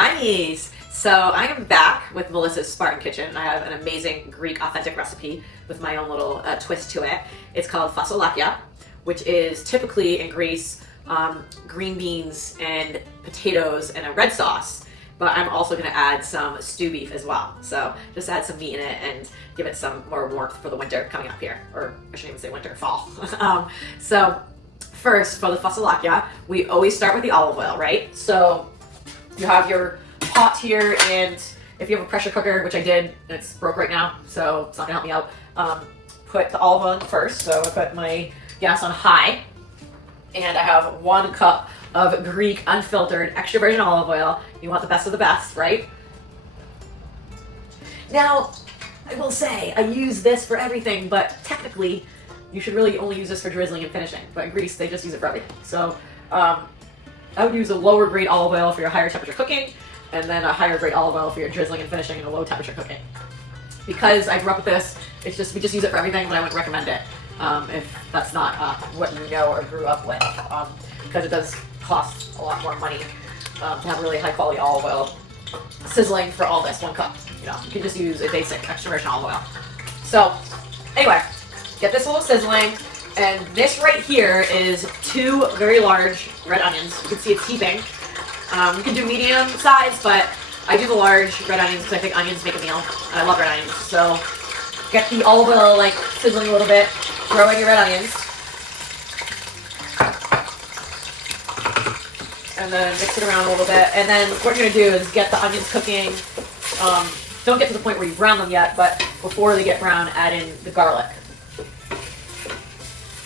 Hi-Mies! So I am back with Melissa's Spartan Kitchen. I have an amazing Greek authentic recipe with my own little twist to it. It's called Fasolakia, which is typically in Greece green beans and potatoes and a red sauce. But I'm also going to add some stew beef as well. So just add some meat in it and give it some more warmth for the winter coming up here. Or I shouldn't even say winter, fall. So first, for the fasolakia, we always start with the olive oil, right? So you have your pot here, and if you have a pressure cooker, which I did, and it's broke right now, so it's not gonna help me out, put the olive oil in first. So I put my gas on high, and I have 1 cup of Greek unfiltered extra virgin olive oil. You want the best of the best, right? Now, I will say, I use this for everything, but technically, you should really only use this for drizzling and finishing. But in Greece, they just use it for everything. So I would use a lower grade olive oil for your higher temperature cooking, and then a higher grade olive oil for your drizzling and finishing and a low temperature cooking. Because I grew up with this, we just use it for everything, but I wouldn't recommend it if that's not what you know or grew up with, because it does cost a lot more money to have really high quality olive oil sizzling for all this 1 cup. You know, you can just use a basic extra virgin olive oil. So anyway, get this a little sizzling, and this right here is 2 very large red onions. You can see it's heaping. You can do medium size, but I do the large red onions because I think onions make a meal. I love red onions. So get the olive oil like sizzling a little bit, throw in your red onions, and then mix it around a little bit. And then what you're gonna do is get the onions cooking. Don't get to the point where you brown them yet, but before they get brown, add in the garlic.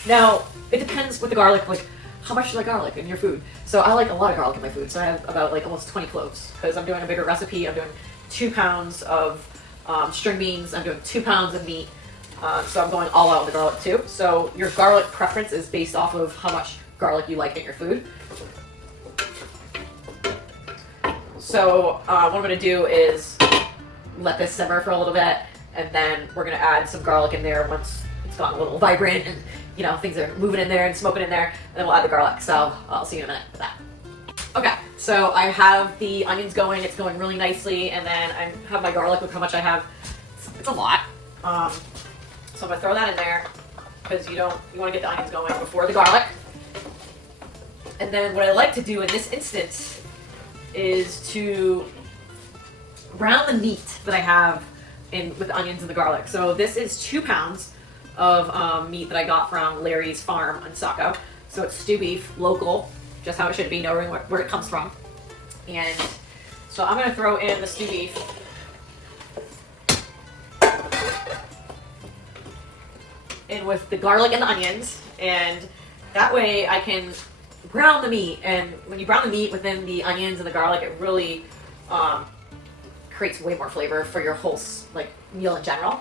Now, it depends with the garlic, like how much you like garlic in your food. So I like a lot of garlic in my food, so I have about like almost 20 cloves because I'm doing a bigger recipe. I'm doing 2 pounds of string beans. I'm doing 2 pounds of meat. So I'm going all out with the garlic too. So your garlic preference is based off of how much garlic you like in your food. So what I'm going to do is let this simmer for a little bit, and then we're going to add some garlic in there once it's gotten a little vibrant and you know things are moving in there and smoking in there, and then we'll add the garlic. So I'll see you in a minute for that. Okay, so I have the onions going. It's going really nicely, and then I have my garlic. Look how much I have. It's a lot. So I'm going to throw that in there because you want to get the onions going before the garlic. And then what I like to do in this instance is to brown the meat that I have with the onions and the garlic. So this is 2 pounds of meat that I got from Larry's farm in Saco. So it's stew beef, local, just how it should be, knowing where it comes from. And so I'm going to throw in the stew beef. In with the garlic and the onions, and that way I can brown the meat. And when you brown the meat within the onions and the garlic, it really creates way more flavor for your whole meal in general.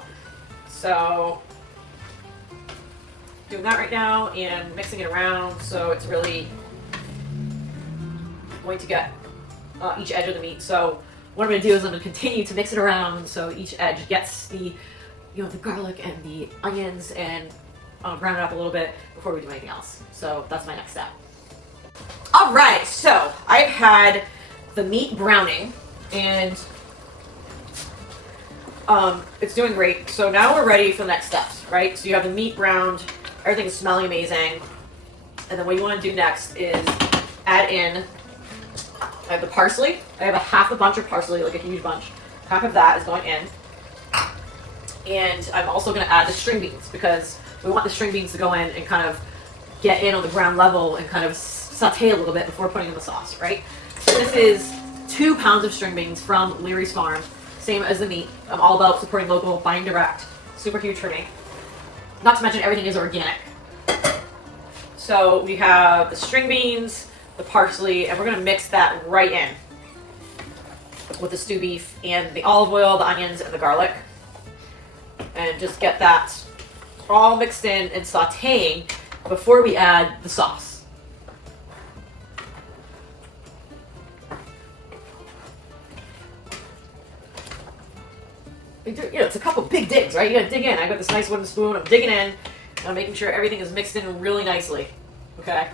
So doing that right now and mixing it around so it's really going to get each edge of the meat. So what I'm going to do is I'm going to continue to mix it around so each edge gets the the garlic and the onions, and brown it up a little bit before we do anything else. So that's my next step. All right, so I've had the meat browning, and it's doing great. So now we're ready for the next steps, right? So you have the meat browned, everything's smelling amazing, and then what you want to do next is add in, I have the parsley. I have half a bunch of parsley, like a huge bunch. Half of that is going in. And I'm also going to add the string beans because we want the string beans to go in and kind of get in on the ground level and kind of saute a little bit before putting in the sauce, right? So this is 2 pounds of string beans from Larry's farm, same as the meat. I'm all about supporting local, buying direct, super huge for me. Not to mention everything is organic. So we have the string beans, the parsley, and we're going to mix that right in with the stew beef and the olive oil, the onions, and the garlic. And just get that all mixed in and sauteing before we add the sauce. It's a couple big digs, right? You gotta dig in. I got this nice wooden spoon. I'm digging in. And I'm making sure everything is mixed in really nicely. Okay?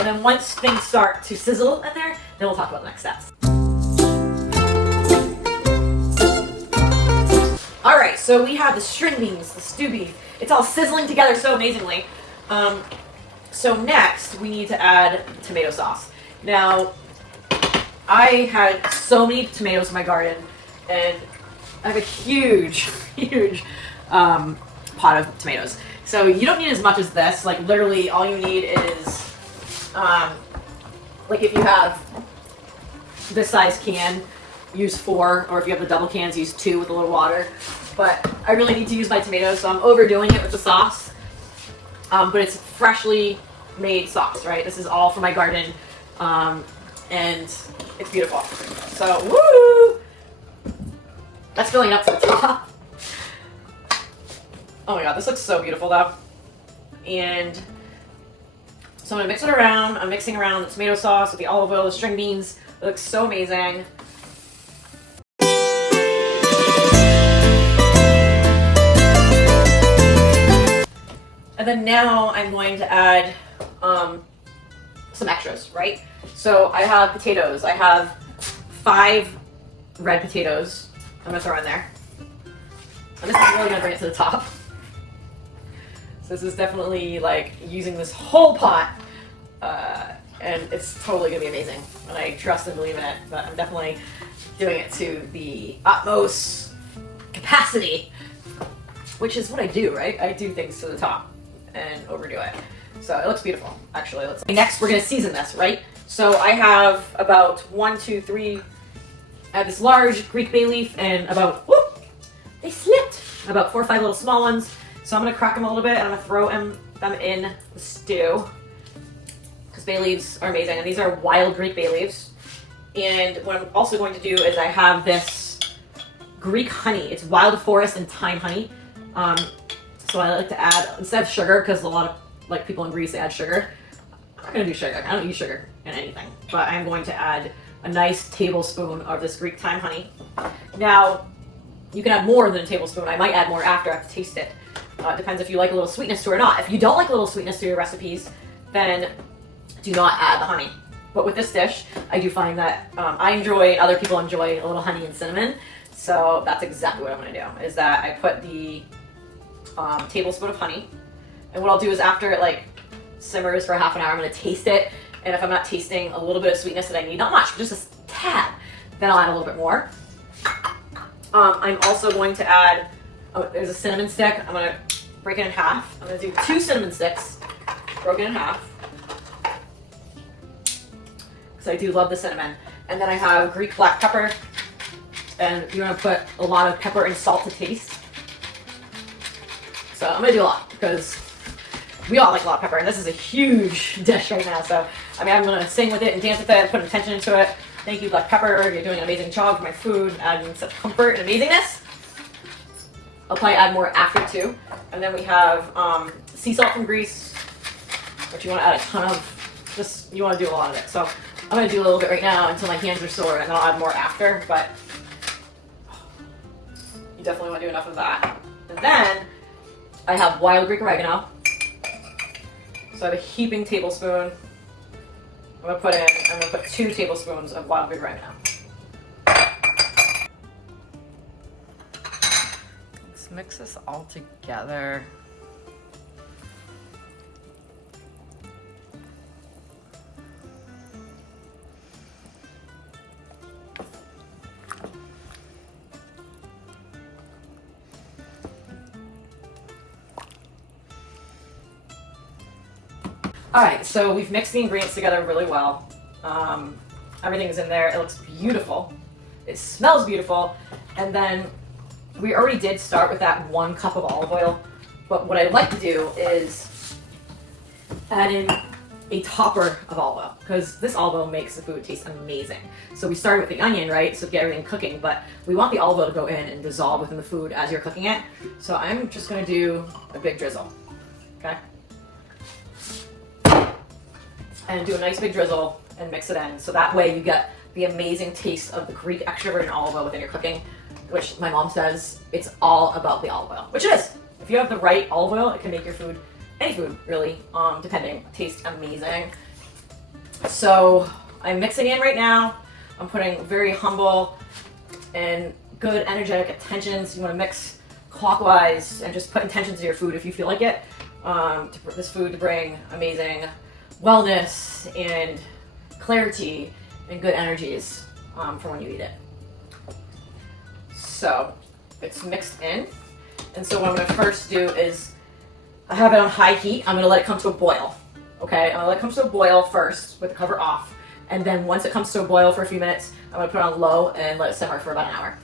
And then once things start to sizzle in there, then we'll talk about the next steps. All right, so we have the string beans, the stew beef. It's all sizzling together so amazingly. So next we need to add tomato sauce. Now, I had so many tomatoes in my garden, and I have a huge, huge pot of tomatoes. So you don't need as much as this. Like literally all you need is, like if you have this size can, use 4, or if you have the double cans, use 2 with a little water. But I really need to use my tomatoes, so I'm overdoing it with the sauce. But it's freshly made sauce, right? This is all from my garden, and it's beautiful. So, woo! That's filling up to the top. Oh my god, this looks so beautiful though. And so I'm gonna mix it around. I'm mixing around the tomato sauce with the olive oil, the string beans. It looks so amazing. And then now I'm going to add some extras, right? So I have potatoes. I have 5 red potatoes. I'm gonna throw in there. I'm just really gonna bring it to the top. So this is definitely like using this whole pot, and it's totally gonna be amazing. And I trust and believe in it, but I'm definitely doing it to the utmost capacity, which is what I do, right? I do things to the top and overdo it. So it looks beautiful, actually. Next, we're gonna season this, right? So I have about 1, 2, 3. I have this large Greek bay leaf and about, whoop, they slipped. About 4 or 5 little small ones. So I'm gonna crack them a little bit and I'm gonna throw them in the stew. Because bay leaves are amazing, and these are wild Greek bay leaves. And what I'm also going to do is I have this Greek honey. It's wild forest and thyme honey. So I like to add, instead of sugar, because a lot of like people in Greece, they add sugar. I'm not gonna do sugar. I don't use sugar in anything. But I'm going to add a nice tablespoon of this Greek thyme honey. Now, you can add more than a tablespoon. I might add more after I have to taste it. Depends if you like a little sweetness to it or not. If you don't like a little sweetness to your recipes, then do not add the honey. But with this dish, I do find that I enjoy, and other people enjoy, a little honey and cinnamon. So that's exactly what I'm gonna do, is that I put the tablespoon of honey. And what I'll do is after it like simmers for half an hour, I'm gonna taste it. And if I'm not tasting a little bit of sweetness that I need, not much, just a tad, then I'll add a little bit more. I'm also going to add, there's a cinnamon stick. I'm gonna break it in half. I'm gonna do 2 cinnamon sticks, broken in half. Because I do love the cinnamon. And then I have Greek black pepper. And you're gonna put a lot of pepper and salt to taste. So I'm gonna do a lot, because we all like a lot of pepper, and this is a huge dish right now. So, I mean, I'm gonna sing with it and dance with it, put attention into it. Thank you, black pepper. You're doing an amazing job for my food, adding such comfort and amazingness. I'll probably add more after too. And then we have sea salt from Greece, which you wanna add a ton of. Just, you wanna do a lot of it. So I'm gonna do a little bit right now until my hands are sore, and then I'll add more after, but you definitely wanna do enough of that. And then I have wild Greek oregano. So I have a heaping tablespoon. I'm gonna put 2 tablespoons of wild Greek oregano. Let's mix this all together. Alright, so we've mixed the ingredients together really well. Everything's in there. It looks beautiful. It smells beautiful. And then we already did start with that 1 cup of olive oil. But what I'd like to do is add in a topper of olive oil, because this olive oil makes the food taste amazing. So we started with the onion, right, so to get everything cooking, but we want the olive oil to go in and dissolve within the food as you're cooking it. So I'm just going to do a big drizzle, okay? And do a nice big drizzle and mix it in. So that way you get the amazing taste of the Greek extra virgin olive oil within your cooking, which my mom says it's all about the olive oil, which it is. If you have the right olive oil, it can make your food, any food really, depending, taste amazing. So I'm mixing in right now. I'm putting very humble and good energetic intentions. You want to mix clockwise and just put intentions in your food if you feel like it. This food to bring amazing wellness and clarity and good energies for when you eat it. So it's mixed in. And so what I'm going to first do is I have it on high heat. I'm going to let it come to a boil. Okay, I'm going to let it come to a boil first with the cover off. And then once it comes to a boil for a few minutes, I'm going to put it on low and let it simmer for about an hour.